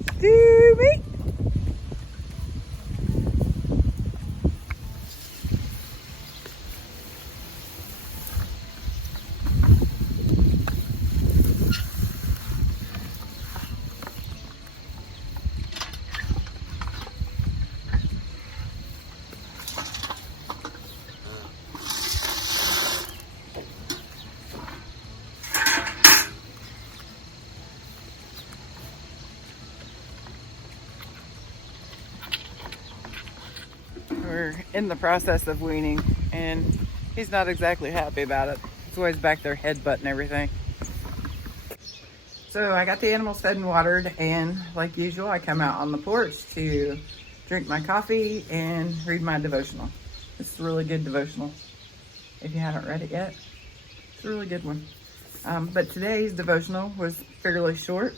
Stewie. We're in the process of weaning, and he's not exactly happy about it. He's always back there headbutting everything. So I got the animals fed and watered, and like usual, I come out on the porch to drink my coffee and read my devotional. It's a really good devotional. If you haven't read it yet, it's a really good one. But today's devotional was fairly short,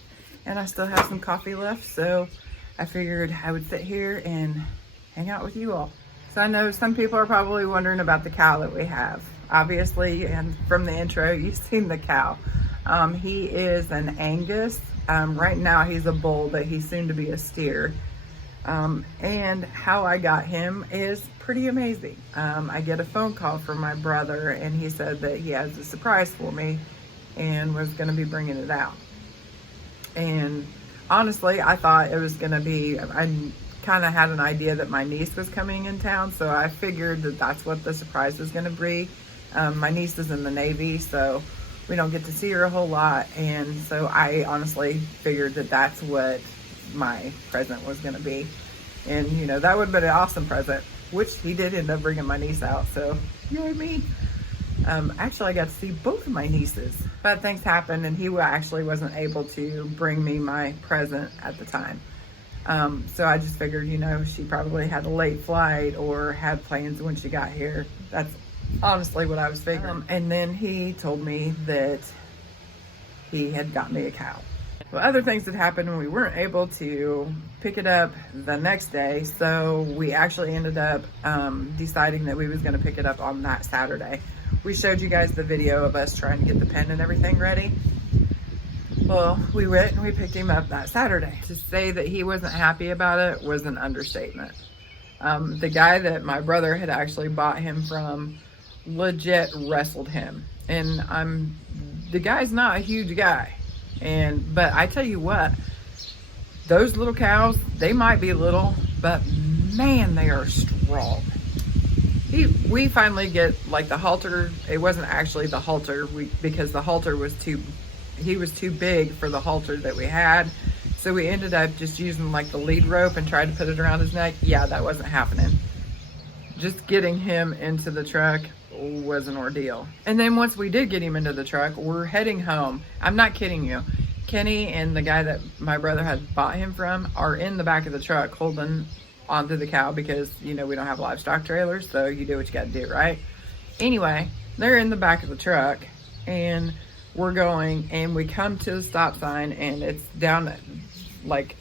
and I still have some coffee left, so I figured I would sit here and hang out with you all. So I know some people are probably wondering about the cow that we have. Obviously, and from the intro, you've seen the cow. He is an Angus. Right now he's a bull, but he's soon to be a steer. And how I got him is pretty amazing. I get a phone call from my brother, and he said that he has a surprise for me and was going to be bringing it out. And honestly, I thought it was going to be, I kind of had an idea that my niece was coming in town, so I figured that that's what the surprise was going to be. My niece is in the Navy, so we don't get to see her a whole lot, and so I honestly figured that that's what my present was going to be. And you know, that would have been an awesome present, which he did end up bringing my niece out, so yay me. Actually, I got to see both of my nieces, but things happened, and he actually wasn't able to bring me my present at the time. So I just figured, you know, she probably had a late flight or had plans when she got here. That's honestly what I was figuring. And then he told me that he had got me a cow. Well, other things that happened when we weren't able to pick it up the next day. So we actually ended up deciding that we was going to pick it up on that Saturday. We showed you guys the video of us trying to get the pen and everything ready. Well, we went and we picked him up that Saturday. To say that he wasn't happy about it was an understatement. The guy that my brother had actually bought him from legit wrestled him. And the guy's not a huge guy. But I tell you what, those little cows, they might be little, but man, they are strong. We finally get like the halter. It wasn't actually the halter because the halter was he was too big for the halter that we had. So we ended up just using like the lead rope and tried to put it around his neck. Yeah, that wasn't happening. Just getting him into the truck was an ordeal. And then once we did get him into the truck, we're heading home. I'm not kidding you. Kenny and the guy that my brother had bought him from are in the back of the truck holding onto the cow because, you know, we don't have livestock trailers, so you do what you got to do, right? Anyway, they're in the back of the truck, and we're going, and we come to the stop sign, and it's down, like,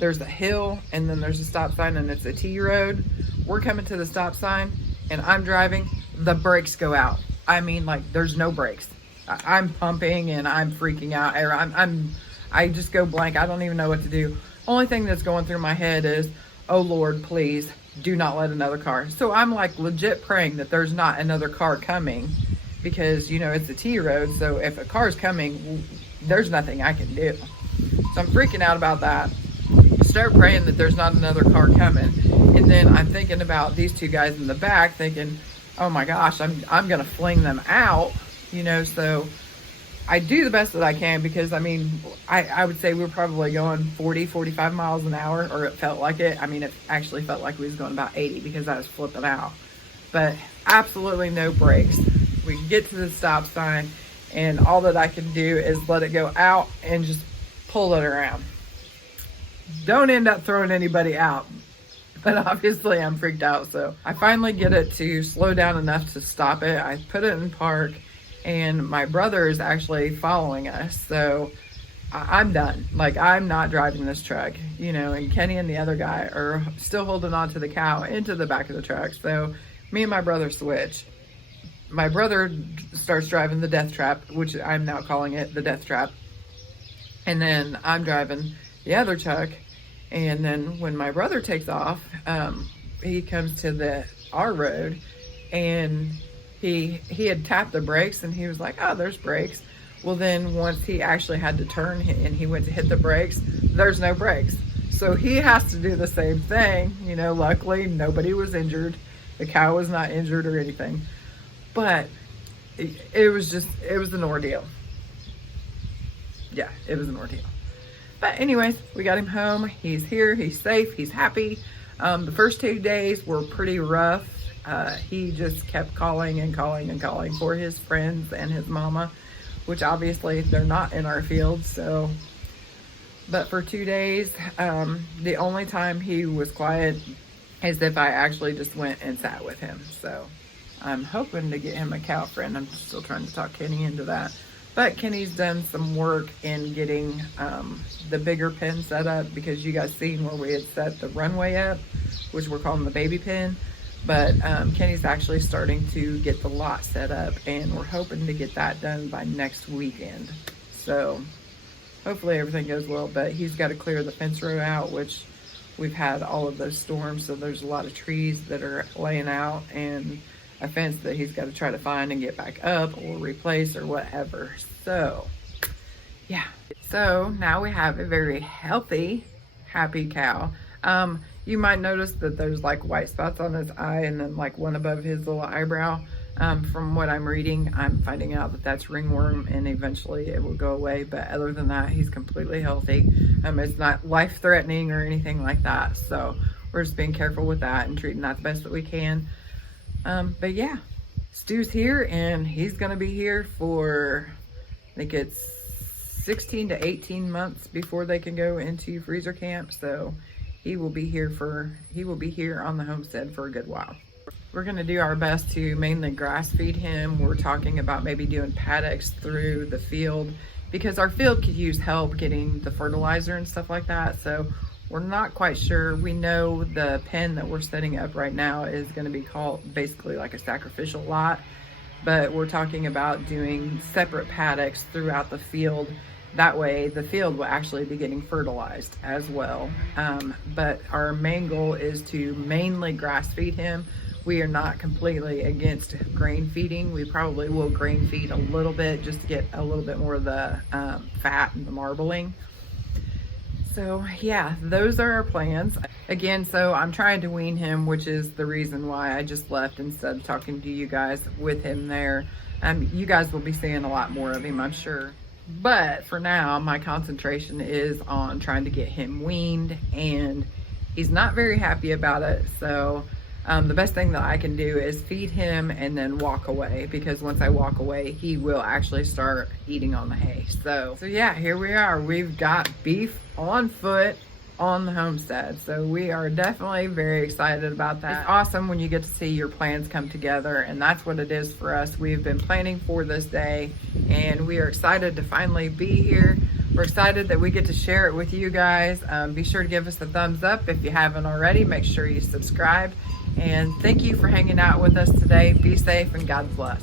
there's a hill, and then there's a stop sign, and it's a T road. We're coming to the stop sign, and I'm driving, the brakes go out. I mean, like, there's no brakes. I'm pumping, and I'm freaking out. I just go blank. I don't even know what to do. Only thing that's going through my head is, oh Lord, please do not let another car. So I'm like legit praying that there's not another car coming because, you know, it's a T road. So if a car's coming, there's nothing I can do. So I'm freaking out about that. Start praying that there's not another car coming. And then I'm thinking about these two guys in the back thinking, oh my gosh, I'm going to fling them out, you know, so I do the best that I can because, I mean, I would say we're probably going 40, 45 miles an hour, or it felt like it. I mean, it actually felt like we was going about 80 because I was flipping out. But absolutely no brakes. We get to the stop sign, and all that I can do is let it go out and just pull it around. Don't end up throwing anybody out. But obviously I'm freaked out, so I finally get it to slow down enough to stop it. I put it in park, and my brother is actually following us, so I'm done. Like, I'm not driving this truck, you know, and Kenny and the other guy are still holding on to the cow into the back of the truck, so me and my brother switch. My brother starts driving the death trap, which I'm now calling it the death trap, And then I'm driving the other truck. And then when my brother takes off, he comes to our road, and he had tapped the brakes, and he was like, oh, there's brakes. Well, then once he actually had to turn and he went to hit the brakes, there's no brakes. So he has to do the same thing. You know, luckily nobody was injured. The cow was not injured or anything. But it was an ordeal. Yeah, it was an ordeal. But anyways, we got him home. He's here, he's safe, he's happy. The first 2 days were pretty rough. He just kept calling and calling and calling for his friends and his mama, which obviously they're not in our field. So, but for 2 days, the only time he was quiet is if I actually just went and sat with him. So I'm hoping to get him a cow friend. I'm still trying to talk Kenny into that. But Kenny's done some work in getting the bigger pen set up, because you guys seen where we had set the runway up, which we're calling the baby pen. But Kenny's actually starting to get the lot set up, and we're hoping to get that done by next weekend. So hopefully everything goes well, but he's got to clear the fence row out, which we've had all of those storms. So there's a lot of trees that are laying out, and a fence that he's got to try to find and get back up or replace or whatever. So yeah, so now we have a very healthy, happy cow. You might notice that there's like white spots on his eye, and then like one above his little eyebrow. From what I'm reading, I'm finding out that that's ringworm, and eventually it will go away. But other than that, he's completely healthy. It's not life-threatening or anything like that. So we're just being careful with that and treating that the best that we can. But yeah, Stu's here, and he's going to be here for, I think it's 16 to 18 months before they can go into freezer camp. So he will be here on the homestead for a good while. We're going to do our best to mainly grass feed him. We're talking about maybe doing paddocks through the field, because our field could use help getting the fertilizer and stuff like that. So we're not quite sure. We know the pen that we're setting up right now is going to be called basically like a sacrificial lot, but we're talking about doing separate paddocks throughout the field. That way the field will actually be getting fertilized as well. But our main goal is to mainly grass feed him. We are not completely against grain feeding. We probably will grain feed a little bit just to get a little bit more of the fat and the marbling. So yeah, those are our plans. Again, so I'm trying to wean him, which is the reason why I just left instead of talking to you guys with him there. You guys will be seeing a lot more of him, I'm sure. But for now, my concentration is on trying to get him weaned, and he's not very happy about it. So the best thing that I can do is feed him and then walk away, because once I walk away, he will actually start eating on the hay. So yeah, here we are. We've got beef on foot on the homestead. So we are definitely very excited about that. It's awesome when you get to see your plans come together, and that's what it is for us. We've been planning for this day, and we are excited to finally be here. We're excited that we get to share it with you guys. Be sure to give us a thumbs up if you haven't already. Make sure you subscribe. And thank you for hanging out with us today. Be safe and God bless.